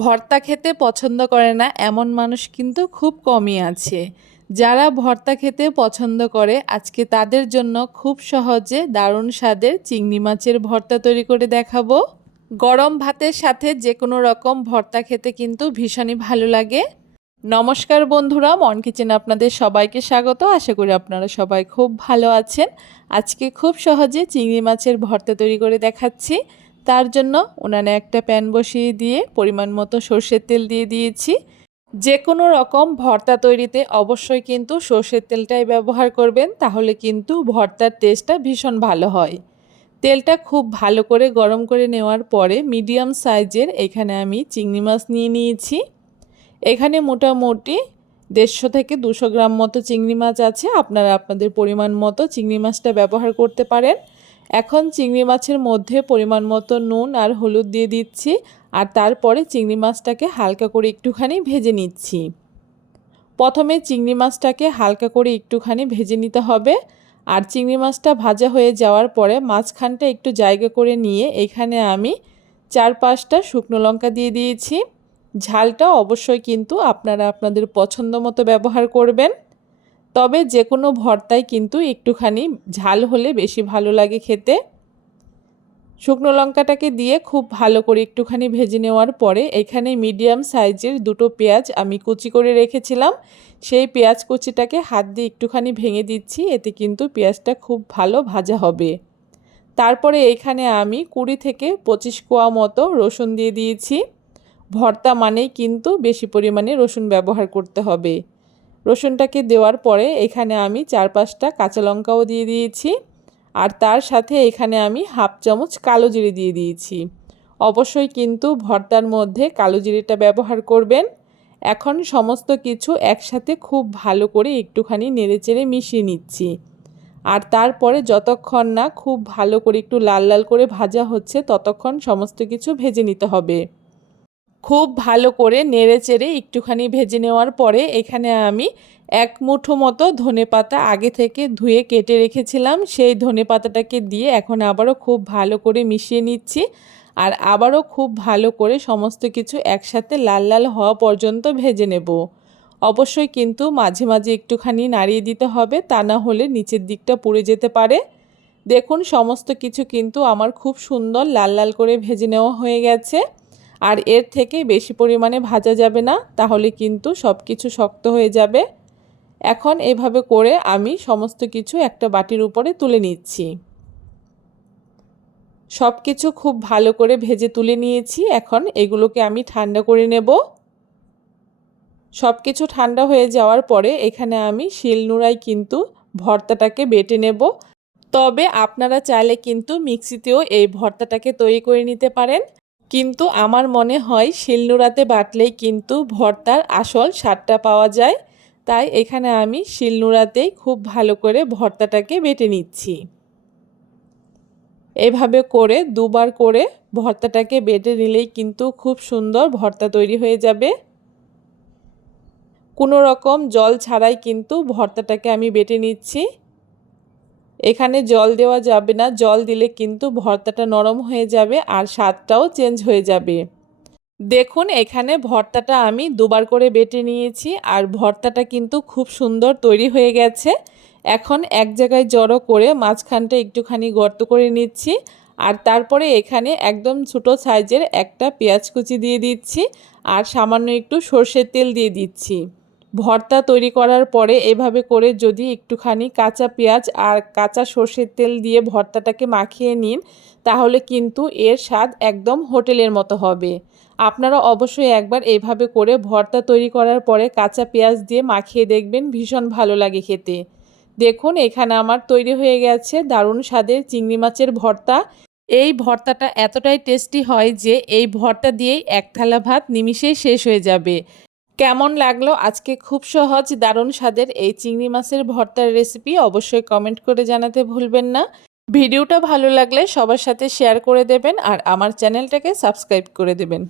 ভর্তা খেতে পছন্দ করে না এমন মানুষ কিন্তু খুব কমই আছে। যারা ভর্তা খেতে পছন্দ করে আজকে তাদের জন্য খুব সহজে দারুণ স্বাদের চিংড়ি মাছের ভর্তা তৈরি করে দেখাবো। গরম ভাতের সাথে যে কোনো রকম ভর্তা খেতে কিন্তু ভীষণই ভালো লাগে। নমস্কার বন্ধুরা, মন কিচেনে আপনাদের সবাইকে স্বাগত। আশা করি আপনারা সবাই খুব ভালো আছেন। আজকে খুব সহজে চিংড়ি মাছের ভর্তা তৈরি করে দেখাচ্ছি। তার জন্য উনানে একটা প্যান বসিয়ে দিয়ে পরিমাণ মতো সরষের তেল দিয়ে দিয়েছি। যে কোনো রকম ভর্তা তৈরিতে অবশ্যই কিন্তু সরষের তেলটাই ব্যবহার করবেন, তাহলে কিন্তু ভর্তার টেস্টটা ভীষণ ভালো হয়। তেলটা খুব ভালো করে গরম করে নেওয়ার পরে মিডিয়াম সাইজের এখানে আমি চিংড়ি মাছ নিয়ে নিয়েছি। এখানে মোটামুটি 150 থেকে 200 গ্রাম মতো চিংড়ি মাছ আছে। আপনারা আপনাদের পরিমাণ মতো চিংড়ি মাছটা ব্যবহার করতে পারেন। এখন চিংড়ি মাছের মধ্যে পরিমাণ মতো নুন আর হলুদ দিয়ে দিচ্ছি, আর তারপরে চিংড়ি মাছটাকে হালকা করে একটুখানি ভেজে নিচ্ছি। প্রথমে চিংড়ি মাছটাকে হালকা করে একটুখানি ভেজে নিতে হবে। আর চিংড়ি মাছটা ভাজা হয়ে যাওয়ার পরে মাঝখানটা একটু জায়গা করে নিয়ে এখানে আমি 4-5টা শুকনো লঙ্কা দিয়ে দিয়েছি। ঝালটা অবশ্যই কিন্তু আপনারা আপনাদের পছন্দ মতো ব্যবহার করবেন, তবে যে কোনো ভর্তায় কিন্তু একটুখানি ঝাল হলে বেশি ভালো লাগে খেতে। শুকনো লঙ্কাটাকে দিয়ে খুব ভালো করে একটুখানি ভেজে নেওয়ার পরে এখানে মিডিয়াম সাইজের 2টো পেঁয়াজ আমি কুচি করে রেখেছিলাম। সেই পেঁয়াজ কুচিটাকে হাত দিয়ে একটুখানি ভেঙে দিচ্ছি, এতে কিন্তু পেঁয়াজটা খুব ভালো ভাজা হবে। তারপরে এখানে আমি 20 থেকে 25 কোয়া মতো রসুন দিয়ে দিয়েছি। ভর্তা মানেই কিন্তু বেশি পরিমাণে রসুন ব্যবহার করতে হবে। রসুনটাকে দেওয়ার পরে এখানে আমি 4-5টা কাঁচা লঙ্কাও দিয়ে দিয়েছি, আর তার সাথে এখানে আমি 1/2 চামচ কালো জিরে দিয়ে দিয়েছি। অবশ্যই কিন্তু ভর্তার মধ্যে কালো জিরেটা ব্যবহার করবেন। এখন সমস্ত কিছু একসাথে খুব ভালো করে একটুখানি নেড়েচেড়ে মিশিয়ে নিচ্ছি। আর তারপরে যতক্ষণ না খুব ভালো করে একটু লাল লাল করে ভাজা হচ্ছে ততক্ষণ সমস্ত কিছু ভেজে নিতে হবে। খুব ভালো করে নেড়েচেড়ে একটুখানি ভেজে নেওয়ার পরে এখানে আমি 1 মুঠো মতো ধনেপাতা আগে থেকে ধুয়ে কেটে রেখেছিলাম, সেই ধনেপাতাটাকে দিয়ে এখন আবারও খুব ভালো করে মিশিয়ে নিচ্ছি। আর আবারও খুব ভালো করে সমস্ত কিছু একসাথে লাল লাল হওয়া পর্যন্ত ভেজে নেব। অবশ্যই কিন্তু মাঝে মাঝে একটুখানি নাড়িয়ে দিতে হবে, তা না হলে নিচের দিকটা পুড়ে যেতে পারে। দেখুন সমস্ত কিছু কিন্তু আমার খুব সুন্দর লাল লাল করে ভেজে নেওয়া হয়ে গেছে। আর এর থেকে বেশি পরিমাণে ভাজা যাবে না, তাহলে কিন্তু সব কিছু শক্ত হয়ে যাবে। এখন এভাবে করে আমি সমস্ত কিছু একটা বাটির উপরে তুলে নিচ্ছি। সব কিছু খুব ভালো করে ভেজে তুলে নিয়েছি। এখন এগুলোকে আমি ঠান্ডা করে নেব। সব কিছু ঠান্ডা হয়ে যাওয়ার পরে এখানে আমি শিলনোড়ায় কিন্তু ভর্তাটাকে বেটে নেব। তবে আপনারা চাইলে কিন্তু মিক্সিতেও এই ভর্তাটাকে তৈরি করে নিতে পারেন, কিন্তু আমার মনে হয় শিলনোড়াতে বাটলেই কিন্তু ভর্তার আসল স্বাদটা পাওয়া যায়। তাই এখানে আমি শিলনোড়াতেই খুব ভালো করে ভর্তাটাকে বেটে নিচ্ছি। এভাবে করে 2বার করে ভর্তাটাকে বেটে নিলেই কিন্তু খুব সুন্দর ভর্তা তৈরি হয়ে যাবে। কোনো রকম জল ছাড়াই কিন্তু ভর্তাটাকে আমি বেটে নিচ্ছি। এখানে জল দেওয়া যাবে না, জল দিলে কিন্তু ভর্তাটা নরম হয়ে যাবে আর স্বাদটাও চেঞ্জ হয়ে যাবে। দেখুন এখানে ভর্তাটা আমি 2বার করে বেটে নিয়েছি আর ভর্তাটা কিন্তু খুব সুন্দর তৈরি হয়ে গেছে। এখন এক জায়গায় জড়ো করে মাঝখানটা একটুখানি গর্ত করে নিচ্ছি, আর তারপরে এখানে একদম ছোটো সাইজের একটা পেঁয়াজ কুচি দিয়ে দিচ্ছি আর সামান্য একটু সর্ষের তেল দিয়ে দিচ্ছি। ভর্তা তৈরি করার পরে এভাবে করে যদি একটুখানি কাঁচা পেঁয়াজ আর কাঁচা সর্ষের তেল দিয়ে ভর্তাটাকে মাখিয়ে নিন, তাহলে কিন্তু এর স্বাদ একদম হোটেলের মতো হবে। আপনারা অবশ্যই একবার এইভাবে করে ভর্তা তৈরি করার পরে কাঁচা পেঁয়াজ দিয়ে মাখিয়ে দেখবেন, ভীষণ ভালো লাগে খেতে। দেখুন এখানে আমার তৈরি হয়ে গেছে দারুণ স্বাদের চিংড়ি মাছের ভর্তা। এই ভর্তাটা এতটাই টেস্টি হয় যে এই ভর্তা দিয়েই 1 থালা ভাত নিমিষেই শেষ হয়ে যাবে। কেমন লাগলো আজকে খুব সহজ দারুণ স্বাদের এই চিংড়ি মাছের ভর্তার রেসিপি অবশ্যই কমেন্ট করে জানাতে ভুলবেন না। ভিডিওটা ভালো লাগলে সবার সাথে শেয়ার করে দেবেন আর আমার চ্যানেলটাকে সাবস্ক্রাইব করে দেবেন।